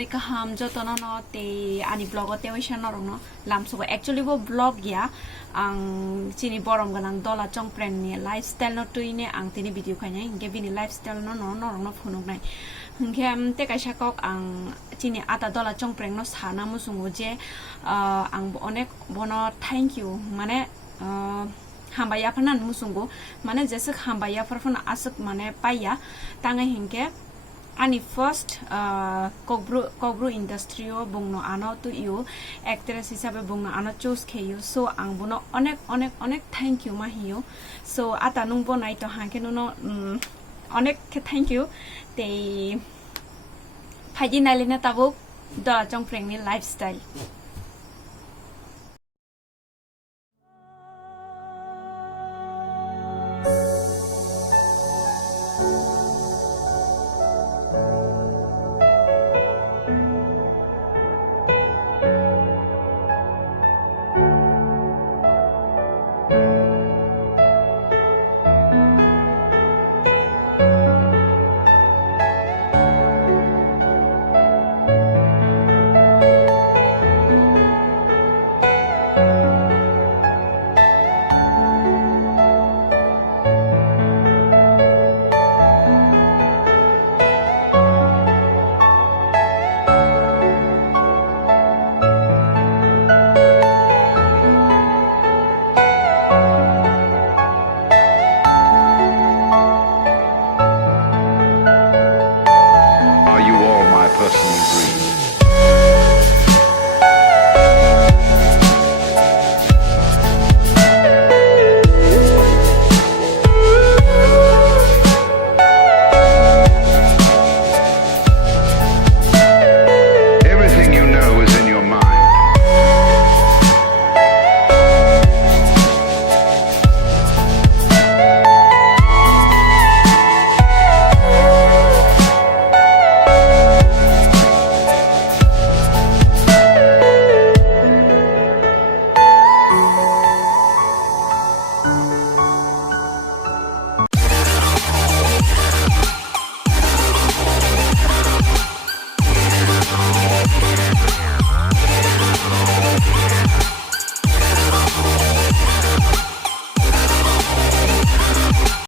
hari kaham joto no te ani blog te waisa norong no lamsugo actually bo blog ya ang chini borom ganang dola chongpren ni lifestyle no tuine ang tini video khanya inge bini lifestyle no norong no phunuk nai hingke te kaisa kok ang chini ata dola chongpren no sana musungo je ang onek bono thank you mane hambaya phanan musungo mane jesek hambaya farfan asuk mane paya tangai hingke ani first kogbru industry o bungno ano tu you actress hisabe bungno ano choose kheyo so ang bono onek thank you ma hiyo so ata nung bonai to hanke no onek thank you te phaji nailena tabuk da chongpreng ni lifestyle Are you all my personal dreams?